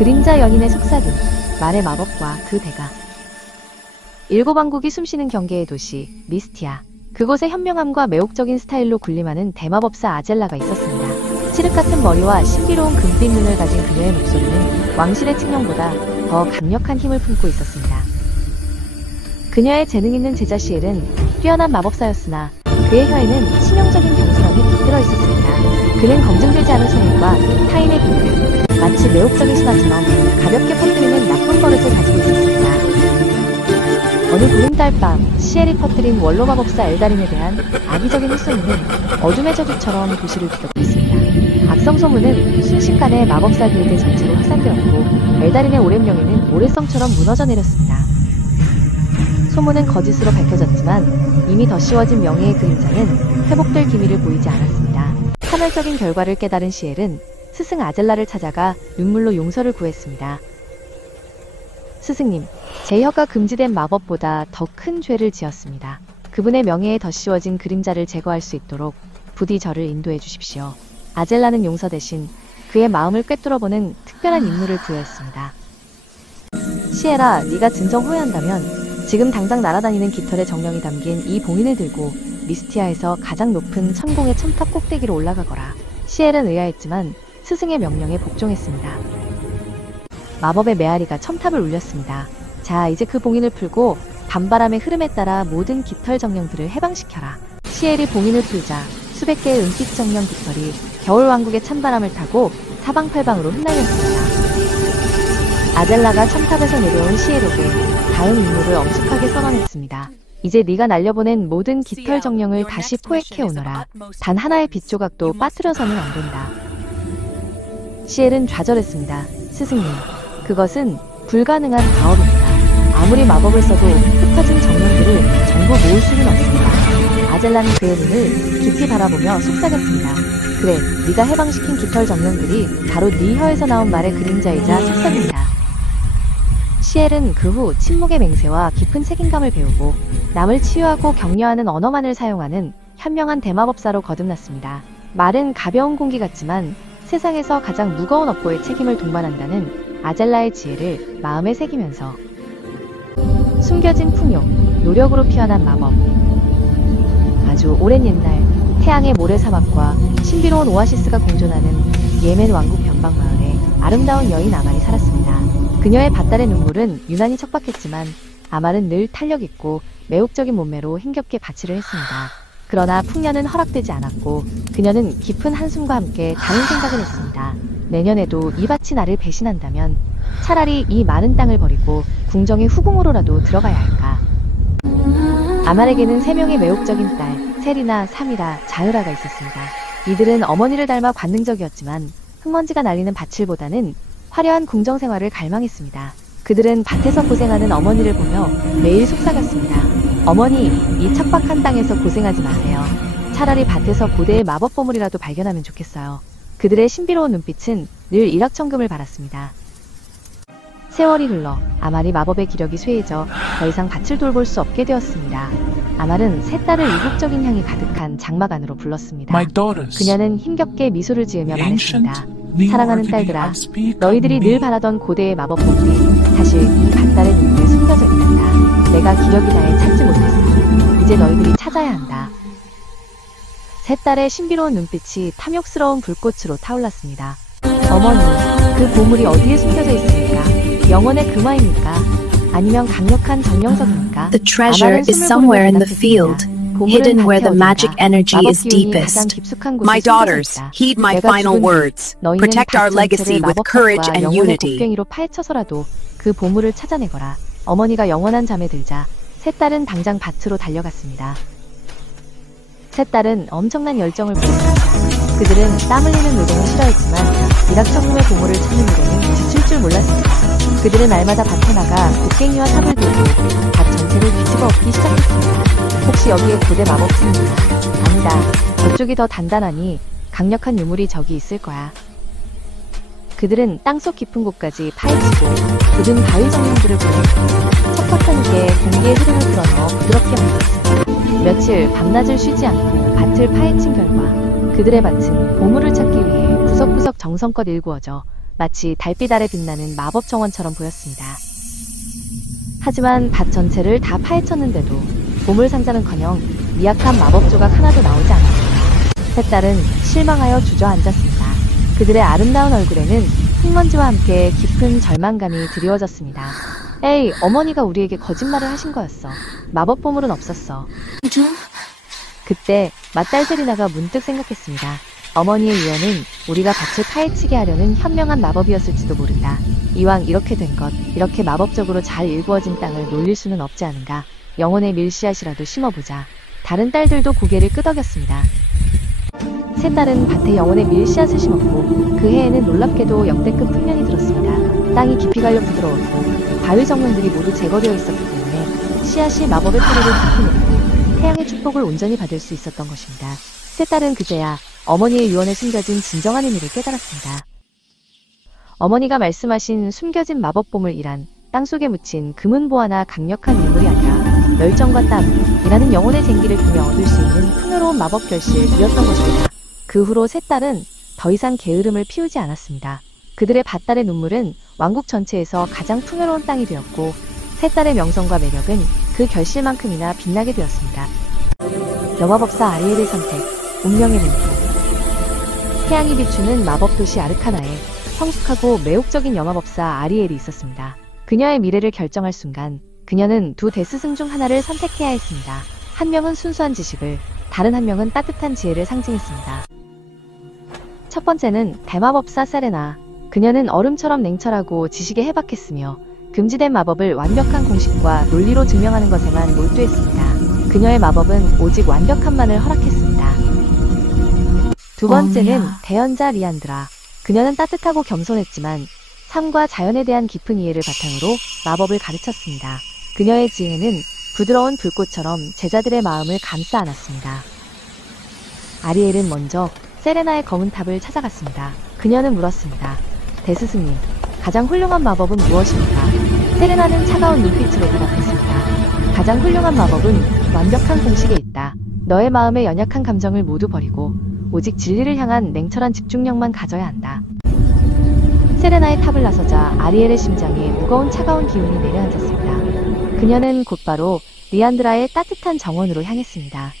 그림자 연인의 속삭임, 말의 마법과 그 대가. 7왕국이 숨쉬는 경계의 도시, 미스티아. 그곳에 현명함과 매혹적인 스타일로 군림하는 대마법사 아젤라가 있었습니다. 칠흑 같은 머리와 신비로운 금빛 눈을 가진 그녀의 목소리는 왕실의 측령보다 더 강력한 힘을 품고 있었습니다. 그녀의 재능 있는 제자 시엘은 뛰어난 마법사였으나 그의 혀에는 치명적인 경솔함이 깃들어 있었습니다. 그는 검증되지 않은 소문과 타인의 비밀을 마치 매혹적인 신화처럼 가볍게 퍼뜨리는 나쁜 버릇을 가지고 있었습니다. 어느 구름달 밤, 시엘이 퍼뜨린 원로 마법사 엘다린에 대한 악의적인 헛소문은 어둠의 저주처럼 도시를 뒤덮였습니다. 악성 소문은 순식간에 마법사 길드 전체로 확산되었고 엘다린의 오랜 명예는 모래성처럼 무너져 내렸습니다. 소문은 거짓으로 밝혀졌지만 이미 더 씌워진 명예의 그림자는 회복될 기미를 보이지 않았습니다. 파멸적인 결과를 깨달은 시엘은 스승 아젤라를 찾아가 눈물로 용서를 구했습니다. 스승님, 제 혀가 금지된 마법보다 더 큰 죄를 지었습니다. 그분의 명예에 덧씌워진 그림자를 제거할 수 있도록 부디 저를 인도해 주십시오. 아젤라는 용서 대신 그의 마음을 꿰뚫어보는 특별한 임무를 부여했습니다. 시에라, 네가 진정 후회한다면 지금 당장 날아다니는 깃털의 정령이 담긴 이 봉인을 들고 미스티아에서 가장 높은 천공의 첨탑 꼭대기로 올라가거라. 시엘은 의아했지만 스승의 명령에 복종했습니다. 마법의 메아리가 첨탑을 울렸습니다. 자, 이제 그 봉인을 풀고 밤바람의 흐름에 따라 모든 깃털 정령들을 해방시켜라. 시엘이 봉인을 풀자 수백 개의 은빛 정령 깃털이 겨울왕국의 찬바람을 타고 사방팔방으로 흩날렸습니다. 아젤라가 첨탑에서 내려온 시엘에게 다음 임무를 엄숙하게 선언했습니다. 이제 네가 날려보낸 모든 깃털 정령을 다시 포획해 오너라. 단 하나의 빛 조각도 빠뜨려서는 안 된다. 시엘은 좌절했습니다. 스승님, 그것은 불가능한 과업입니다. 아무리 마법을 써도 흩어진 정령들을 전부 모을 수는 없습니다. 아젤라는 그의 눈을 깊이 바라보며 속삭였습니다. 그래, 네가 해방시킨 깃털 정령들이 바로 네 혀에서 나온 말의 그림자이자 속삭임이다. 시엘은 그 후 침묵의 맹세와 깊은 책임감을 배우고 남을 치유하고 격려하는 언어만을 사용하는 현명한 대마법사로 거듭났습니다. 말은 가벼운 공기 같지만 세상에서 가장 무거운 업보의 책임을 동반한다는 아젤라의 지혜를 마음에 새기면서 숨겨진 풍요, 노력으로 피어난 마법. 아주 오랜 옛날 태양의 모래사막과 신비로운 오아시스가 공존하는 예멘 왕국 변방 마을에 아름다운 여인 아말이 살았습니다. 그녀의 밭달의 눈물은 유난히 척박했지만 아말은 늘 탄력있고 매혹적인 몸매로 힘겹게 바치를 했습니다. 그러나 풍년은 허락되지 않았고 그녀는 깊은 한숨과 함께 다른 생각을 했습니다. 내년에도 이 밭이 나를 배신한다면 차라리 이 많은 땅을 버리고 궁정의 후궁으로라도 들어가야 할까. 아말에게는 3명의 매혹적인 딸, 세리나, 사미라, 자흐라가 있었습니다. 이들은 어머니를 닮아 관능적이었지만 흙먼지가 날리는 밭일보다는 화려한 궁정 생활을 갈망했습니다. 그들은 밭에서 고생하는 어머니를 보며 매일 속삭였습니다. 어머니, 이 척박한 땅에서 고생하지 마세요. 차라리 밭에서 고대의 마법 보물이라도 발견하면 좋겠어요. 그들의 신비로운 눈빛은 늘 일확천금을 바랐습니다. 세월이 흘러 아말이 마법의 기력이 쇠해져 더 이상 밭을 돌볼 수 없게 되었습니다. 아말은 세 딸을 이국적인 향이 가득한 장막 안으로 불렀습니다. 그녀는 힘겹게 미소를 지으며 말했습니다. 사랑하는 딸들아, 너희들이 늘 바라던 고대의 마법 보물이 사실 이 밭달의 눈물에 숨겨져 있단다. 내가 기력이 다해 찾지 못했으니 이제 너희들이 찾아야 한다. 세 딸의 신비로운 눈빛이 탐욕스러운 불꽃으로 타올랐습니다. 어머니, 그 보물이 어디에 숨겨져 있습니까? 영혼의 금화입니까? 아니면 강력한 정령석입니까? The treasure is somewhere in the field, hidden where the magic energy is deepest. My daughters, heed my final words. Protect our legacy with courage and unity. 곡괭이로 파헤쳐서라도 그 보물을 찾아내거라. 어머니가 영원한 잠에 들자 세 딸은 당장 밭으로 달려갔습니다. 세 딸은 엄청난 열정을 보였습니다. 그들은 땀 흘리는 노동을 싫어했지만 일확천금의 보물을 찾는 일에는 지칠 줄 몰랐습니다. 그들은 날마다 밭에 나가 곡괭이와 삽을 들고 밭 전체를 뒤집어 엎기 시작했습니다. 혹시 여기에 고대 마법진이? 아니다. 저쪽이 더 단단하니 강력한 유물이 저기 있을 거야. 그들은 땅속 깊은 곳까지 파헤치고 굳은 바위 정령들을 보냈고 척박한 흙에 공기의 흐름을 풀어넣어 부드럽게 만들었습니다. 며칠 밤낮을 쉬지 않고 밭을 파헤친 결과 그들의 밭은 보물을 찾기 위해 구석구석 정성껏 일구어져 마치 달빛 아래 빛나는 마법 정원처럼 보였습니다. 하지만 밭 전체를 다 파헤쳤는데도 보물상자는커녕 미약한 마법 조각 하나도 나오지 않았습니다. 세 딸은 실망하여 주저앉았습니다. 그들의 아름다운 얼굴에는 흙먼지와 함께 깊은 절망감이 드리워졌습니다. 에이, 어머니가 우리에게 거짓말을 하신 거였어. 마법 보물은 없었어. 그때 맏딸 세리나가 문득 생각했습니다. 어머니의 유언은 우리가 밭을 파헤치게 하려는 현명한 마법이었을지도 모른다. 이왕 이렇게 된 것, 이렇게 마법적으로 잘 일구어진 땅을 놀릴 수는 없지 않은가. 영혼의 밀씨앗이라도 심어보자. 다른 딸들도 고개를 끄덕였습니다. 세 딸은 밭에 영혼의 밀씨앗을 심었고 그 해에는 놀랍게도 역대급 풍년이 들었습니다. 땅이 깊이 갈려 부드러웠고 바위 정문들이 모두 제거되어 있었기 때문에 씨앗이 마법의 뿌리를 깊이 내고 태양의 축복을 온전히 받을 수 있었던 것입니다. 세 딸은 그제야 어머니의 유언에 숨겨진 진정한 의미를 깨달았습니다. 어머니가 말씀하신 숨겨진 마법 보물이란 땅속에 묻힌 금은보화나 강력한 인물이 아니라 열정과 땀이라는 영혼의 쟁기를 통해 얻을 수 있는 풍요로운 마법 결실이었던 것입니다. 그 후로 세 딸은 더 이상 게으름을 피우지 않았습니다. 그들의 밭딸의 눈물은 왕국 전체에서 가장 풍요로운 땅이 되었고 세 딸의 명성과 매력은 그 결실만큼이나 빛나게 되었습니다. 여마법사 아리엘의 선택, 운명의 멘토. 태양이 비추는 마법도시 아르카나에 성숙하고 매혹적인 여마법사 아리엘이 있었습니다. 그녀의 미래를 결정할 순간 그녀는 두 대스승 중 하나를 선택해야 했습니다. 한 명은 순수한 지식을, 다른 한 명은 따뜻한 지혜를 상징했습니다. 첫 번째는 대마법사 세레나. 그녀는 얼음처럼 냉철하고 지식에 해박했으며 금지된 마법을 완벽한 공식과 논리로 증명하는 것에만 몰두했습니다. 그녀의 마법은 오직 완벽함만을 허락했습니다. 두 번째는 대연자 리안드라. 그녀는 따뜻하고 겸손했지만 삶과 자연에 대한 깊은 이해를 바탕으로 마법을 가르쳤습니다. 그녀의 지혜는 부드러운 불꽃처럼 제자들의 마음을 감싸 안았습니다. 아리엘은 먼저 세레나의 검은 탑을 찾아갔습니다. 그녀는 물었습니다. 대스승님, 가장 훌륭한 마법은 무엇입니까? 세레나는 차가운 눈빛으로 대답했습니다. 가장 훌륭한 마법은 완벽한 공식에 있다. 너의 마음의 연약한 감정을 모두 버리고 오직 진리를 향한 냉철한 집중력만 가져야 한다. 세레나의 탑을 나서자 아리엘의 심장에 무거운 차가운 기운이 내려앉았습니다. 그녀는 곧바로 리안드라의 따뜻한 정원으로 향했습니다.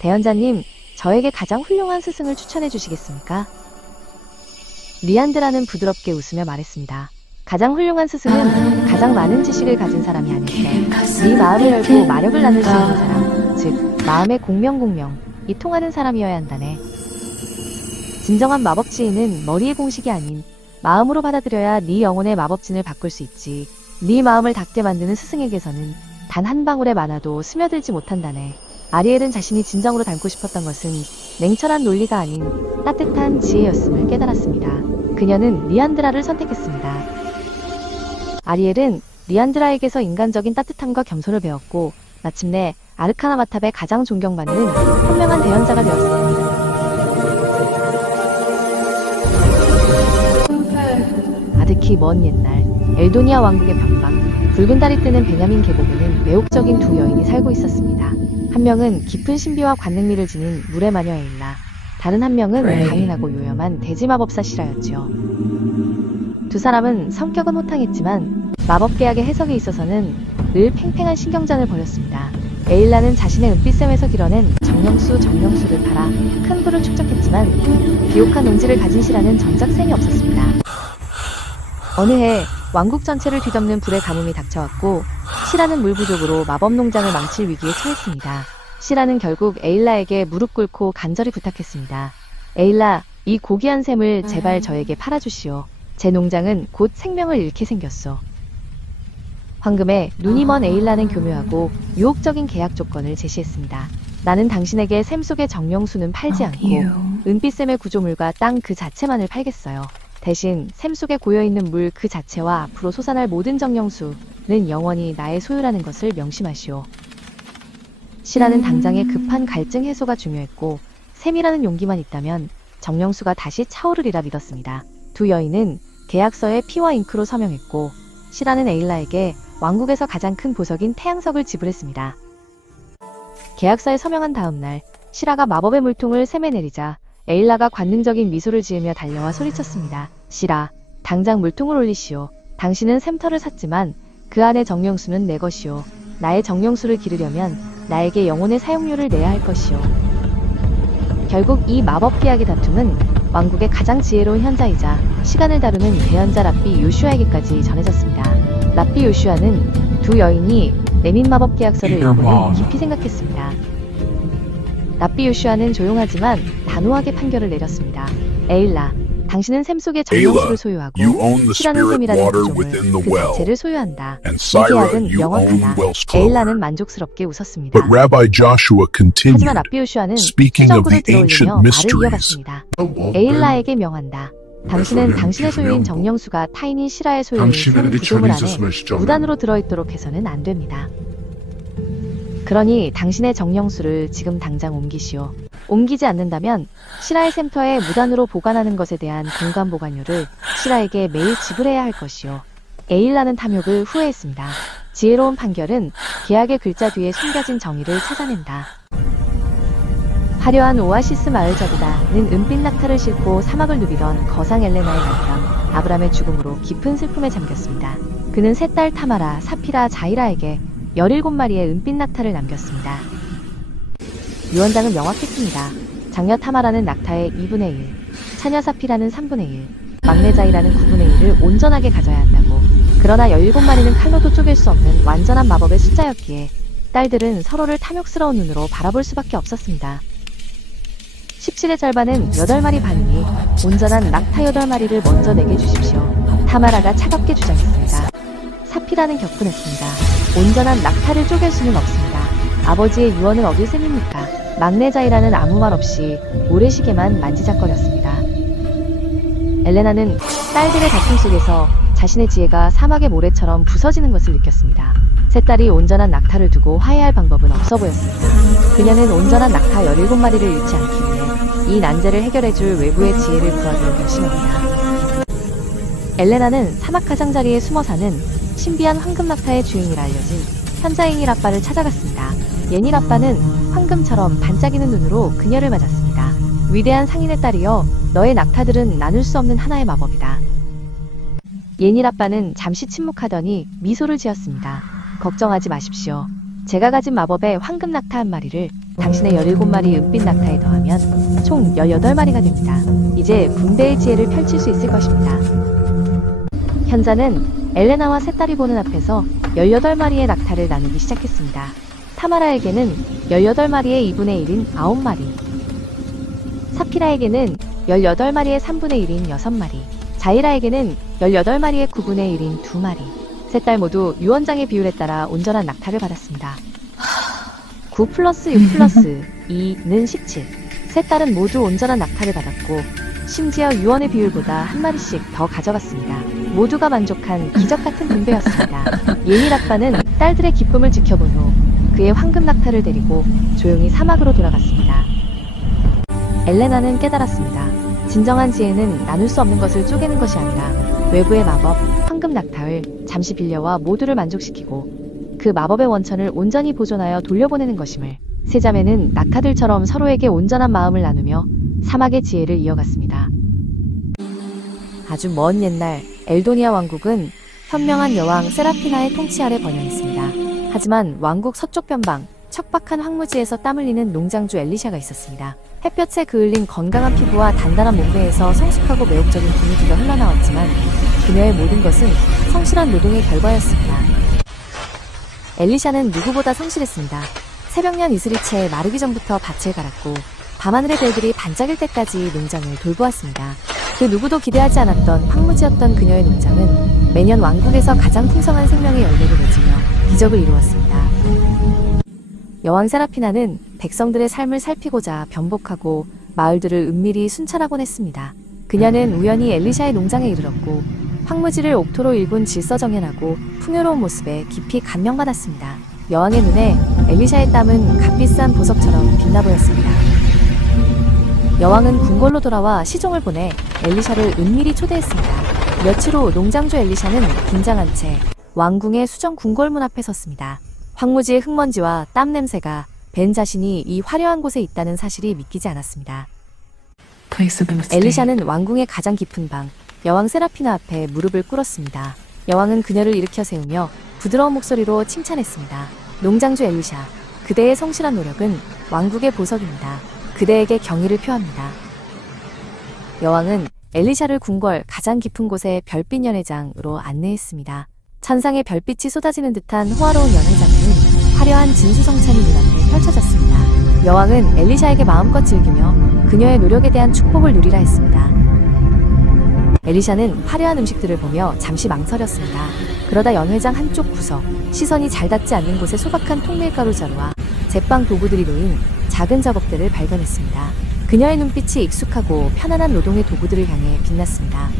대연자님, 저에게 가장 훌륭한 스승을 추천해 주시겠습니까? 리안드라는 부드럽게 웃으며 말했습니다. 가장 훌륭한 스승은 가장 많은 지식을 가진 사람이 아닐세. 네 마음을 열고 마력을 나눌 수 있는 사람, 즉 마음의 공명이 통하는 사람이어야 한다네. 진정한 마법지혜는 머리의 공식이 아닌 마음으로 받아들여야 네 영혼의 마법진을 바꿀 수 있지. 네 마음을 닿게 만드는 스승에게서는 단 한 방울의 만화도 스며들지 못한다네. 아리엘은 자신이 진정으로 닮고 싶었던 것은 냉철한 논리가 아닌 따뜻한 지혜였음을 깨달았습니다. 그녀는 리안드라를 선택했습니다. 아리엘은 리안드라에게서 인간적인 따뜻함과 겸손을 배웠고 마침내 아르카나 마탑의 가장 존경받는 현명한 대연자가 되었습니다. 아득히 먼 옛날 엘도니아 왕국의 변방, 붉은 달이 뜨는 베냐민 계곡에는 매혹적인 두 여인이 살고 있었습니다. 한 명은 깊은 신비와 관능미를 지닌 물의 마녀 에일라, 다른 한 명은 강인하고 요염한 대지마법사 시라였지요. 두 사람은 성격은 호탕했지만 마법 계약의 해석에 있어서는 늘 팽팽한 신경전을 벌였습니다. 에일라는 자신의 은빛샘에서 길어낸 정령수를 팔아 큰 부를 축적했지만 비옥한 논지를 가진 시라는 정작 셈이 없었습니다. 어느 해 왕국 전체를 뒤덮는 불의 가뭄이 닥쳐왔고 시라는 물 부족으로 마법 농장을 망칠 위기에 처했습니다. 시라는 결국 에일라에게 무릎 꿇고 간절히 부탁했습니다. 에일라, 이 고귀한 샘을 제발 저에게 팔아주시오. 제 농장은 곧 생명을 잃게 생겼소. 황금에 눈이 먼 에일라는 교묘하고 유혹적인 계약 조건을 제시했습니다. 나는 당신에게 샘 속의 정령수는 팔지 않고 은빛샘의 구조물과 땅 그 자체만을 팔겠어요. 대신 샘 속에 고여있는 물 그 자체와 앞으로 솟아날 모든 정령수는 영원히 나의 소유라는 것을 명심하시오. 시라는 당장의 급한 갈증 해소가 중요했고 샘이라는 용기만 있다면 정령수가 다시 차오르리라 믿었습니다. 두 여인은 계약서에 피와 잉크로 서명했고 시라는 에일라에게 왕국에서 가장 큰 보석인 태양석을 지불했습니다. 계약서에 서명한 다음 날 시라가 마법의 물통을 샘에 내리자 에일라가 관능적인 미소를 지으며 달려와 소리쳤습니다. 시라, 당장 물통을 올리시오. 당신은 샘터를 샀지만 그 안의 정령수는 내 것이오. 나의 정령수를 기르려면 나에게 영혼의 사용료를 내야 할 것이오. 결국 이 마법 계약의 다툼은 왕국의 가장 지혜로운 현자이자 시간을 다루는 대현자 랍비 요슈아에게까지 전해졌습니다. 랍비 요슈아는 두 여인이 내민 마법 계약서를 읽고는 깊이 생각했습니다. 랍비 요슈아는 조용하지만 단호하게 판결을 내렸습니다. 에일라, 당신은 샘 속의 정령수를 소유하고 피라는 샘이라는 구종을 그 자체를 소유한다. 이 계약은 명확하다. 에일라는 만족스럽게 웃었습니다. 하지만 랍비 요슈아는 수정구를 들어올리며 말을 이어갔습니다. 에일라에게 명한다. 당신은 당신의 소유인 정령수가 타인인 시라의 소유인 샘 구조물 안에 무단으로 들어있도록 해서는 안 됩니다. 그러니 당신의 정령수를 지금 당장 옮기시오. 옮기지 않는다면 시라의 샘터에 무단으로 보관하는 것에 대한 공간 보관료를 시라에게 매일 지불해야 할 것이오. 에일라는 탐욕을 후회했습니다. 지혜로운 판결은 계약의 글자 뒤에 숨겨진 정의를 찾아낸다. 화려한 오아시스 마을 자리다는 은빛 낙타를 싣고 사막을 누비던 거상 엘레나의 남편 아브람의 죽음으로 깊은 슬픔에 잠겼습니다. 그는 세 딸 타마라, 사피라, 자이라에게 17마리의 은빛 낙타를 남겼습니다. 유언장은 명확했습니다. 장녀 타마라는 낙타의 2분의 1, 차녀 사피라는 3분의 1, 막내 자이라는 9분의 1을 온전하게 가져야 한다고. 그러나 17마리는 칼로도 쪼갤 수 없는 완전한 마법의 숫자였기에 딸들은 서로를 탐욕스러운 눈으로 바라볼 수밖에 없었습니다. 17의 절반은 8마리 반이니 온전한 낙타 8마리를 먼저 내게 주십시오. 타마라가 차갑게 주장했습니다. 사피라는 격분했습니다. 온전한 낙타를 쪼갤 수는 없습니다. 아버지의 유언을 어길 셈입니까? 막내 자이라는 아무 말 없이 모래시계만 만지작거렸습니다. 엘레나는 딸들의 다툼 속에서 자신의 지혜가 사막의 모래처럼 부서지는 것을 느꼈습니다. 세 딸이 온전한 낙타를 두고 화해할 방법은 없어 보였습니다. 그녀는 온전한 낙타 17마리를 잃지 않기 위해 이 난제를 해결해줄 외부의 지혜를 구하기로 결심합니다. 엘레나는 사막 가장자리에 숨어 사는 신비한 황금낙타의 주인이라 알려진 현자인 라빠를 찾아갔습니다. 예니 라빠는 황금처럼 반짝이는 눈으로 그녀를 맞았습니다. 위대한 상인의 딸이여, 너의 낙타들은 나눌 수 없는 하나의 마법이다. 예니 라빠는 잠시 침묵하더니 미소를 지었습니다. 걱정하지 마십시오. 제가 가진 마법의 황금낙타 한 마리를 당신의 17마리 은빛 낙타에 더하면 총 18마리가 됩니다. 이제 분배의 지혜를 펼칠 수 있을 것입니다. 현자는 엘레나와 세 딸이 보는 앞에서 18마리의 낙타를 나누기 시작했습니다. 타마라에게는 18마리의 2분의 1인 9마리, 사피라에게는 18마리의 3분의 1인 6마리, 자이라에게는 18마리의 9분의 1인 2마리. 세 딸 모두 유언장의 비율에 따라 온전한 낙타를 받았습니다. 9 플러스 6 플러스 2는 17. 세 딸은 모두 온전한 낙타를 받았고 심지어 유언의 비율보다 한 마리씩 더 가져갔습니다. 모두가 만족한 기적같은 분배였습니다. 예니 라빠는 딸들의 기쁨을 지켜본 후 그의 황금 낙타를 데리고 조용히 사막으로 돌아갔습니다. 엘레나는 깨달았습니다. 진정한 지혜는 나눌 수 없는 것을 쪼개는 것이 아니라 외부의 마법, 황금 낙타를 잠시 빌려와 모두를 만족시키고 그 마법의 원천을 온전히 보존하여 돌려보내는 것임을. 세 자매는 낙타들처럼 서로에게 온전한 마음을 나누며 사막의 지혜를 이어갔습니다. 아주 먼 옛날 엘도니아 왕국은 현명한 여왕 세라피나의 통치 아래 번영했습니다. 하지만 왕국 서쪽 변방 척박한 황무지에서 땀 흘리는 농장주 엘리샤가 있었습니다. 햇볕에 그을린 건강한 피부와 단단한 몸매에서 성숙하고 매혹적인 분위기가 흘러나왔지만 그녀의 모든 것은 성실한 노동의 결과였습니다. 엘리샤는 누구보다 성실했습니다. 새벽녘 이슬이 채 마르기 전부터 밭을 갈았고 밤하늘의 별들이 반짝일 때까지 농장을 돌보았습니다. 그 누구도 기대하지 않았던 황무지였던 그녀의 농장은 매년 왕국에서 가장 풍성한 생명의 열매를 맺으며 기적을 이루었습니다. 여왕 세라피나는 백성들의 삶을 살피고자 변복하고 마을들을 은밀히 순찰하곤 했습니다. 그녀는 우연히 엘리샤의 농장에 이르렀고 황무지를 옥토로 일군 질서정연하고 풍요로운 모습에 깊이 감명받았습니다. 여왕의 눈에 엘리샤의 땀은 값비싼 보석처럼 빛나 보였습니다. 여왕은 궁궐로 돌아와 시종을 보내 엘리샤를 은밀히 초대했습니다. 며칠 후 농장주 엘리샤는 긴장한 채 왕궁의 수정 궁궐문 앞에 섰습니다. 황무지의 흙먼지와 땀 냄새가 벤 자신이 이 화려한 곳에 있다는 사실이 믿기지 않았습니다. 엘리샤는 왕궁의 가장 깊은 방, 여왕 세라피나 앞에 무릎을 꿇었습니다. 여왕은 그녀를 일으켜 세우며 부드러운 목소리로 칭찬했습니다. 농장주 엘리샤, 그대의 성실한 노력은 왕국의 보석입니다. 그대에게 경의를 표합니다. 여왕은 엘리샤를 궁궐 가장 깊은 곳의 별빛 연회장으로 안내했습니다. 천상의 별빛이 쏟아지는 듯한 호화로운 연회장에는 화려한 진수성찬이 눈앞에 펼쳐졌습니다. 여왕은 엘리샤에게 마음껏 즐기며 그녀의 노력에 대한 축복을 누리라 했습니다. 엘리샤는 화려한 음식들을 보며 잠시 망설였습니다. 그러다 연회장 한쪽 구석, 시선이 잘 닿지 않는 곳에 소박한 통밀가루 자루와 제빵 도구들이 놓인 작은 작업대를 발견했습니다. 그녀의 눈빛이 익숙하고 편안한 노동의 도구들을 향해 빛났습니다.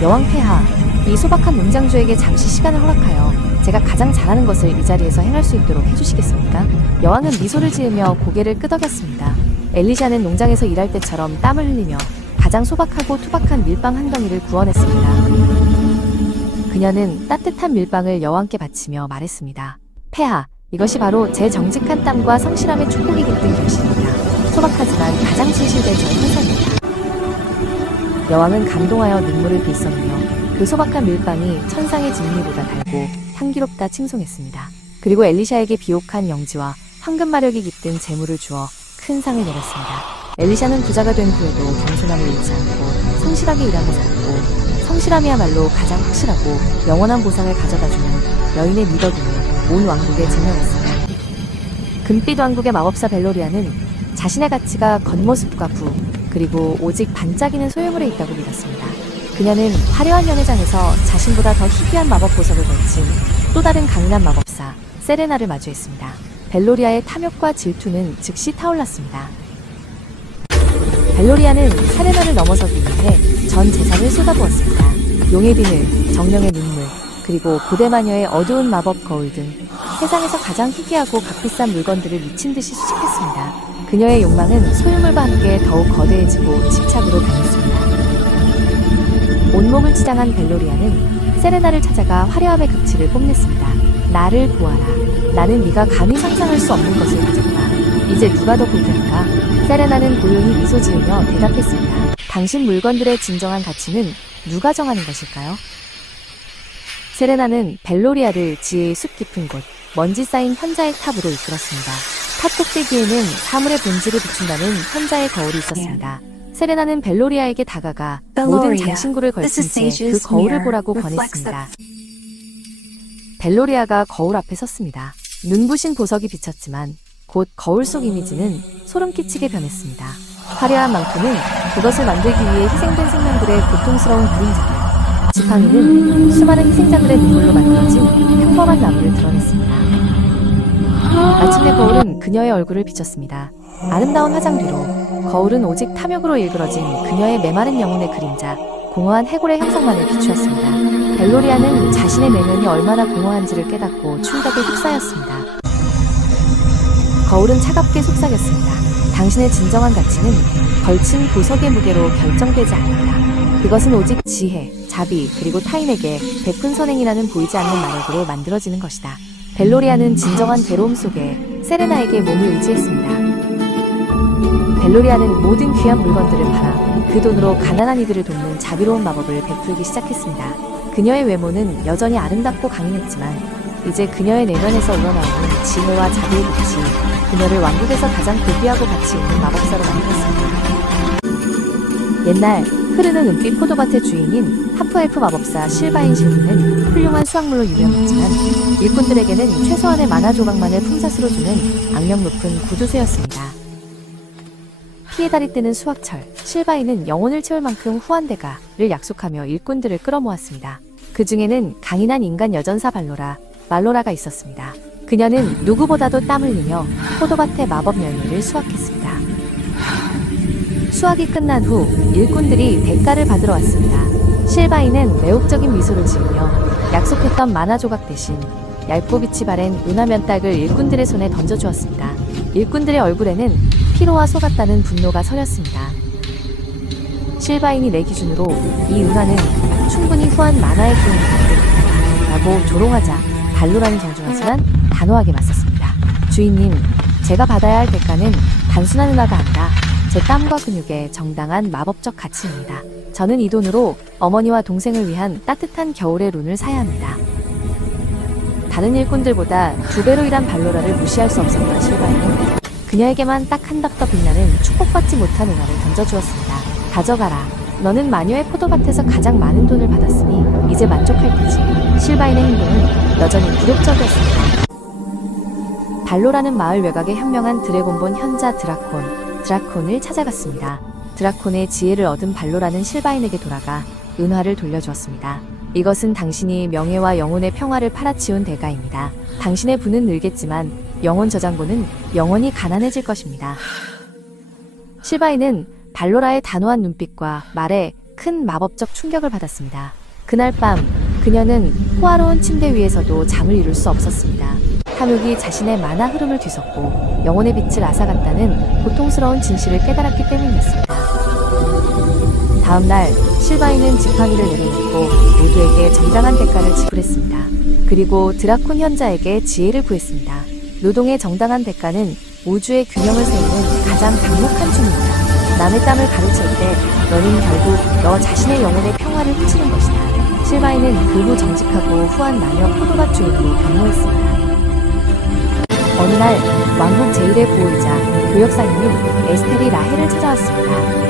여왕 폐하, 이 소박한 농장주에게 잠시 시간을 허락하여 제가 가장 잘하는 것을 이 자리에서 행할 수 있도록 해주시겠습니까? 여왕은 미소를 지으며 고개를 끄덕였습니다. 엘리샤는 농장에서 일할 때처럼 땀을 흘리며 가장 소박하고 투박한 밀빵 한 덩이를 구워냈습니다. 그녀는 따뜻한 밀빵을 여왕께 바치며 말했습니다. 폐하, 이것이 바로 제 정직한 땀과 성실함의 축복이 깃든 결실입니다. 소박하지만 가장 진실된 저의 환상입니다. 여왕은 감동하여 눈물을 글썽이며 그 소박한 밀빵이 천상의 진미보다 달고 향기롭다 칭송했습니다. 그리고 엘리샤에게 비옥한 영지와 황금마력이 깃든 재물을 주어 큰 상을 내렸습니다. 엘리샤는 부자가 된 후에도 겸손함을 잃지 않고 성실하게 일하며 살았고, 성실함이야말로 가장 확실하고 영원한 보상을 가져다주는 여인의 미덕임을 온 왕국에 증명했습니다. 금빛 왕국의 마법사 벨로리아는 자신의 가치가 겉모습과 부, 그리고 오직 반짝이는 소유물에 있다고 믿었습니다. 그녀는 화려한 연회장에서 자신보다 더 희귀한 마법 보석을 걸친 또 다른 강인한 마법사 세레나를 마주했습니다. 벨로리아의 탐욕과 질투는 즉시 타올랐습니다. 벨로리아는 세레나를 넘어서기 위해 전 재산을 쏟아부었습니다. 용의 비늘, 정령의 눈물, 그리고 고대마녀의 어두운 마법 거울 등 세상에서 가장 희귀하고 값비싼 물건들을 미친듯이 수집했습니다. 그녀의 욕망은 소유물과 함께 더욱 거대해지고 집착으로 변했습니다. 온몸을 치장한 벨로리아는 세레나를 찾아가 화려함의 극치를 뽐냈습니다. 나를 보아라. 나는 네가 감히 상상할 수 없는 것을 가졌다. 이제 누가 더 볼 텐가? 세레나는 고요히 미소 지으며 대답했습니다. 당신 물건들의 진정한 가치는 누가 정하는 것일까요? 세레나는 벨로리아를 지혜의 숲 깊은 곳, 먼지 쌓인 현자의 탑으로 이끌었습니다. 탑 꼭대기에는 사물의 본질을 비춘다는 현자의 거울이 있었습니다. 세레나는 벨로리아에게 다가가 모든 장신구를 걸친 채 그 거울을 보라고 권했습니다. 벨로리아가 거울 앞에 섰습니다. 눈부신 보석이 비쳤지만 곧 거울 속 이미지는 소름 끼치게 변했습니다. 화려한 망토는 그것을 만들기 위해 희생된 생명들의 고통스러운 그림자들, 지팡이는 수많은 희생자들의 눈물로 만들어진 평범한 나무를 드러냈습니다. 마침내 거울은 그녀의 얼굴을 비췄습니다. 아름다운 화장 뒤로 거울은 오직 탐욕으로 일그러진 그녀의 메마른 영혼의 그림자, 공허한 해골의 형상만을 비추었습니다. 벨로리아는 자신의 내면이 얼마나 공허한지를 깨닫고 충격에 휩싸였습니다. 거울은 차갑게 속삭였습니다. 당신의 진정한 가치는 걸친 보석의 무게로 결정되지 않는다. 그것은 오직 지혜, 자비, 그리고 타인에게 베푼 선행이라는 보이지 않는 마력으로 만들어지는 것이다. 벨로리아는 진정한 괴로움 속에 세레나에게 몸을 의지했습니다. 벨로리아는 모든 귀한 물건들을 팔아 그 돈으로 가난한 이들을 돕는 자비로운 마법을 베풀기 시작했습니다. 그녀의 외모는 여전히 아름답고 강인했지만 이제 그녀의 내면에서 우러나오는 지혜와 자비의 빛이 그녀를 왕국에서 가장 고귀하고 가치 있는 마법사로 만들었습니다. 옛날 흐르는 은빛 포도밭의 주인인 하프엘프 마법사 실바인 실비는 훌륭한 수확물로 유명했지만 일꾼들에게는 최소한의 만화 조각만을 품삯으로 주는 악명 높은 구두쇠였습니다. 피해달이 뜨는 수확철, 실바인은 영혼을 채울 만큼 후한대가를 약속하며 일꾼들을 끌어모았습니다. 그 중에는 강인한 인간 여전사 말로라가 있었습니다. 그녀는 누구보다도 땀 흘리며 포도밭의 마법 열매를 수확했습니다. 수확이 끝난 후 일꾼들이 대가를 받으러 왔습니다. 실바인은 매혹적인 미소를 지으며 약속했던 만화 조각 대신 얇고 빛이 바랜 은하 몇 닭을 일꾼들의 손에 던져주었습니다. 일꾼들의 얼굴에는 피로와 속았다는 분노가 서렸습니다. 실바인이 내 기준으로 이 은하는 충분히 후한 만화의 기운이다 라고 조롱하자 발로라는 정중하지만 단호하게 맞섰습니다. 주인님, 제가 받아야 할 대가는 단순한 은하가 아니라 제 땀과 근육의 정당한 마법적 가치입니다. 저는 이 돈으로 어머니와 동생을 위한 따뜻한 겨울의 룬을 사야 합니다. 다른 일꾼들보다 2배로 일한 발로라를 무시할 수 없었던 실바이는 그녀에게만 딱 한 답 더 빛나는 축복받지 못한 은화를 던져주었습니다. 가져가라. 너는 마녀의 포도밭에서 가장 많은 돈을 받았으니 이제 만족할 테지. 실바인의 행동은 여전히 굴욕적이었습니다. 발로라는 마을 외곽의 현명한 드래곤본 현자 드라콘을 찾아갔습니다. 드라콘의 지혜를 얻은 발로라는 실바인에게 돌아가 은화를 돌려주었습니다. 이것은 당신이 명예와 영혼의 평화를 팔아치운 대가입니다. 당신의 부는 늘겠지만 영혼 저장고는 영원히 가난해질 것입니다. 실바인은 발로라의 단호한 눈빛과 말에 큰 마법적 충격을 받았습니다. 그날 밤 그녀는 호화로운 침대 위에서도 잠을 이룰 수 없었습니다. 탐욕이 자신의 만화 흐름을 뒤섞고 영혼의 빛을 앗아갔다는 고통스러운 진실을 깨달았기 때문이었습니다. 다음날 실바인은 지팡이를 내려놓고 모두에게 정당한 대가를 지불했습니다. 그리고 드라콘 현자에게 지혜를 구했습니다. 노동의 정당한 대가는 우주의 균형을 세우는 가장 강력한 춤입니다. 남의 땀을 가르칠 때 너는 결국 너 자신의 영혼의 평화를 훔치는 것이다. 실바인은 그 후 정직하고 후한 마녀 포도밭 주인으로 변모했습니다. 어느 날 왕국 제1의 보호이자 교역사님인 에스텔이 라헬을 찾아왔습니다.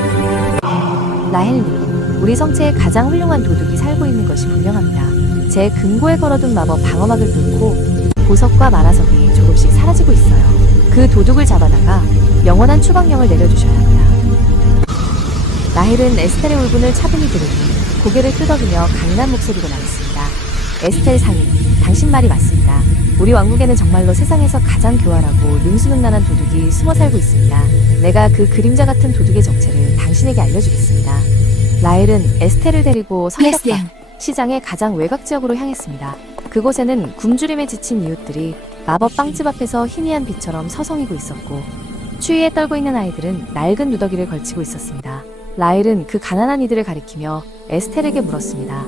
라헬님, 우리 성체에 가장 훌륭한 도둑이 살고 있는 것이 분명합니다. 제 금고에 걸어둔 마법 방어막을 뚫고 보석과 만화석이 조금씩 사라지고 있어요. 그 도둑을 잡아다가 영원한 추방령을 내려주셔야 합니다. 라헬은 에스텔의 울분을 차분히 들으니 고개를 끄덕이며 강인한 목소리로 말했습니다. 에스텔 상인, 당신 말이 맞습니다. 우리 왕국에는 정말로 세상에서 가장 교활하고 능수능란한 도둑이 숨어 살고 있습니다. 내가 그 그림자 같은 도둑의 정체를 당신에게 알려주겠습니다. 라헬은 에스텔을 데리고 성벽밭, 시장의 가장 외곽 지역으로 향했습니다. 그곳에는 굶주림에 지친 이웃들이 마법 빵집 앞에서 희미한 빛처럼 서성이고 있었고 추위에 떨고 있는 아이들은 낡은 누더기를 걸치고 있었습니다. 라헬은 그 가난한 이들을 가리키며 에스텔에게 물었습니다.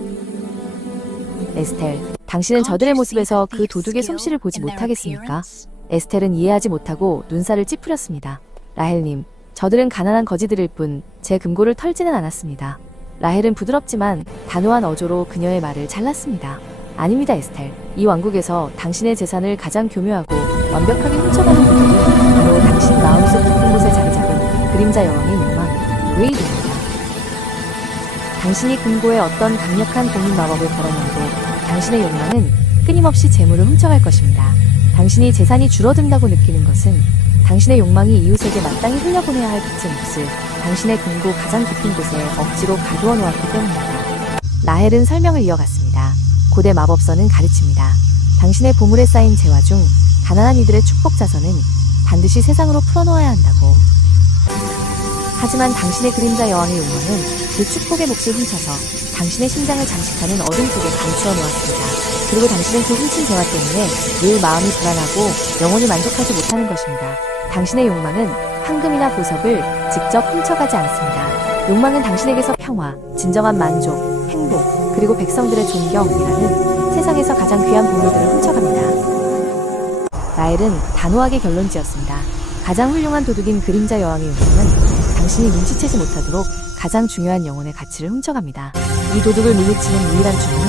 에스텔, 당신은 저들의 모습에서 그 도둑의 솜씨를 보지 못하겠습니까? 에스텔은 이해하지 못하고 눈살을 찌푸렸습니다. 라헬님, 저들은 가난한 거지들일 뿐 제 금고를 털지는 않았습니다. 라헬은 부드럽지만 단호한 어조로 그녀의 말을 잘랐습니다. 아닙니다, 에스텔. 이 왕국에서 당신의 재산을 가장 교묘하고 완벽하게 훔쳐가는 도둑은 바로 당신 마음속 깊은 곳에 자리 잡은 그림자 여왕의 욕망, 웨이드입니다. 당신이 금고에 어떤 강력한 공인 마법을 걸어놓어도 당신의 욕망은 끊임없이 재물을 훔쳐갈 것입니다. 당신이 재산이 줄어든다고 느끼는 것은 당신의 욕망이 이웃에게 마땅히 흘려보내야 할 빛의 몫을 당신의 금고 가장 깊은 곳에 억지로 가두어 놓았기 때문입니다. 라헬은 설명을 이어갔습니다. 고대 마법서는 가르칩니다. 당신의 보물에 쌓인 재화 중 가난한 이들의 축복 자선은 반드시 세상으로 풀어놓아야 한다고. 하지만 당신의 그림자 여왕의 욕망은 그 축복의 몫을 훔쳐서 당신의 심장을 장식하는 어둠 속에 감추어 놓았습니다. 그리고 당신은 그 훔친 재화 때문에 늘 마음이 불안하고 영원히 만족하지 못하는 것입니다. 당신의 욕망은 황금이나 보석을 직접 훔쳐가지 않습니다. 욕망은 당신에게서 평화, 진정한 만족, 행복, 그리고 백성들의 존경이라는 세상에서 가장 귀한 보물들을 훔쳐갑니다. 라헬은 단호하게 결론지었습니다. 가장 훌륭한 도둑인 그림자 여왕의 욕망은 당신이 눈치채지 못하도록 가장 중요한 영혼의 가치를 훔쳐갑니다. 이 도둑을 물리치는 유일한 주문은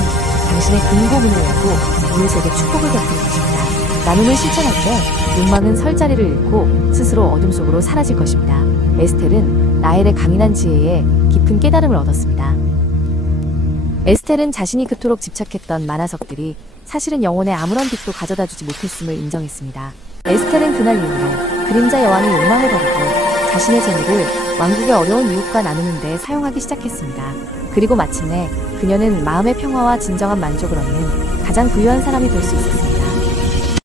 당신의 금고 문을 열고 이웃에게 축복을 베푸는 것입니다. 나눔을 실천할 때 욕망은 설 자리를 잃고 스스로 어둠 속으로 사라질 것입니다. 에스텔은 라헬의 강인한 지혜에 깊은 깨달음을 얻었습니다. 에스텔은 자신이 그토록 집착했던 만화석들이 사실은 영혼에 아무런 빛도 가져다주지 못했음을 인정했습니다. 에스텔은 그날 이후로 그림자 여왕의 욕망을 버리고 자신의 재물을 왕국의 어려운 이웃과 나누는 데 사용하기 시작했습니다. 그리고 마침내 그녀는 마음의 평화와 진정한 만족을 얻는 가장 부유한 사람이 될 수 있었습니다.